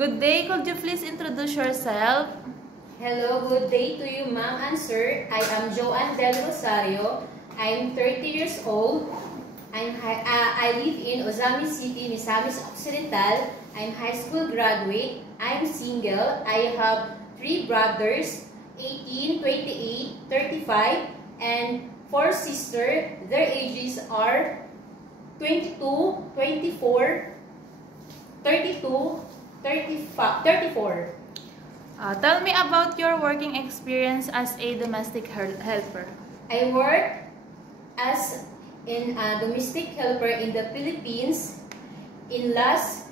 Good day. Could you please introduce yourself? Hello, good day to you, ma'am and sir. I am Joanne Del Rosario. I'm 30 years old. I live in Ozami City, Misamis Occidental. I'm high school graduate. I'm single. I have 3 brothers, 18, 28, 35, and 4 sisters. Their ages are 22, 24, 32, 34. Tell me about your working experience as a domestic helper. I work as a domestic helper in the Philippines in last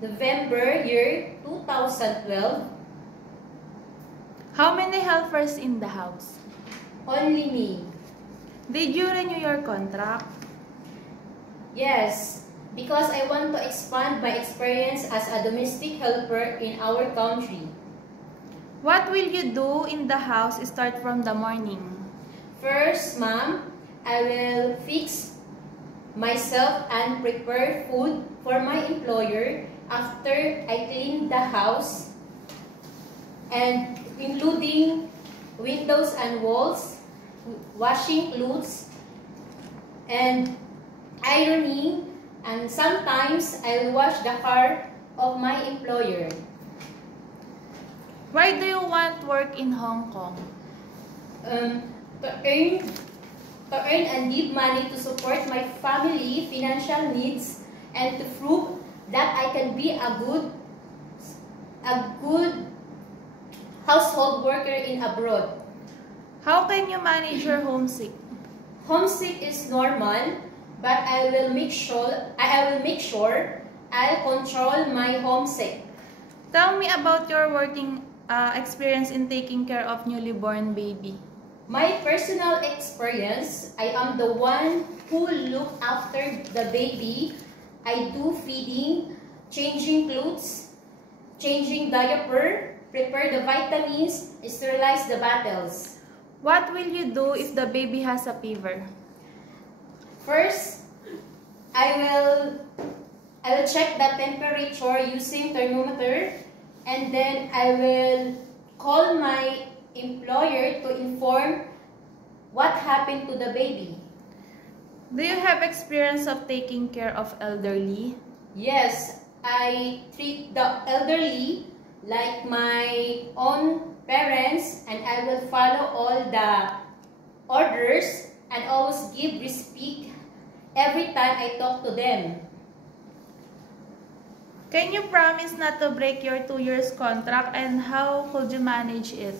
November year 2012. How many helpers in the house? Only me. Did you renew your contract? Yes, because I want to expand my experience as a domestic helper in our country. What will you do in the house start from the morning? First, ma'am, I will fix myself and prepare food for my employer after I clean the house, and including windows and walls, washing clothes, and ironing, and sometimes I will wash the car of my employer. Why do you want work in Hong Kong? To earn and give money to support my family financial needs and to prove that I can be a good household worker in abroad. How can you manage your homesick? Homesick is normal, but I will make sure I'll control my homesick. Tell me about your working experience in taking care of newly born baby. My personal experience, I am the one who look after the baby. I do feeding, changing clothes, changing diaper, prepare the vitamins, sterilize the bottles. What will you do if the baby has a fever? First, I will check the temperature using thermometer, and then I will call my employer to inform what happened to the baby. Do you have experience of taking care of elderly? Yes, I treat the elderly like my own parents, and I will follow all the orders and always give respect every time I talk to them. Can you promise not to break your 2 years contract, and how could you manage it?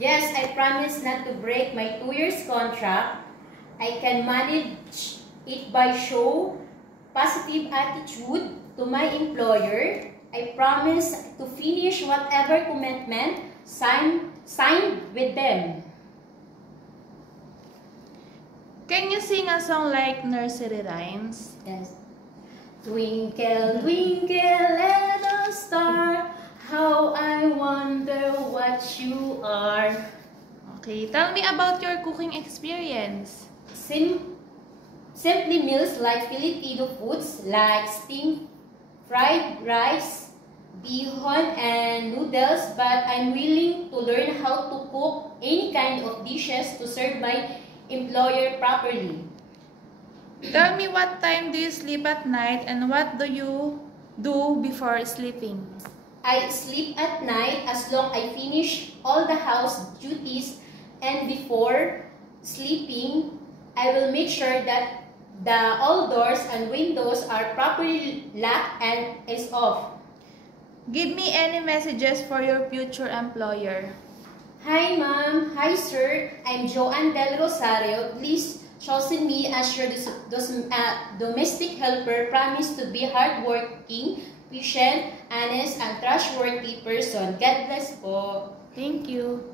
Yes, I promise not to break my 2 years contract. I can manage it by show positive attitude to my employer. I promise to finish whatever commitment signed with them. Can you sing a song like nursery rhymes? Yes. Twinkle, twinkle, little star, how I wonder what you are. Okay, tell me about your cooking experience. Simply meals like Filipino foods like steamed fried rice, bihon, and noodles, but I'm willing to learn how to cook any kind of dishes to serve my employer properly. Tell me, what time do you sleep at night, and what do you do before sleeping? I sleep at night as long I finish all the house duties, and before sleeping, I will make sure that all doors and windows are properly locked and is off. Give me any messages for your future employer. Hi ma'am, hi sir, I'm Joanne Del Rosario. Please chosen me as your domestic helper. Promise to be hardworking, patient, honest, and trustworthy person. God bless po. Thank you.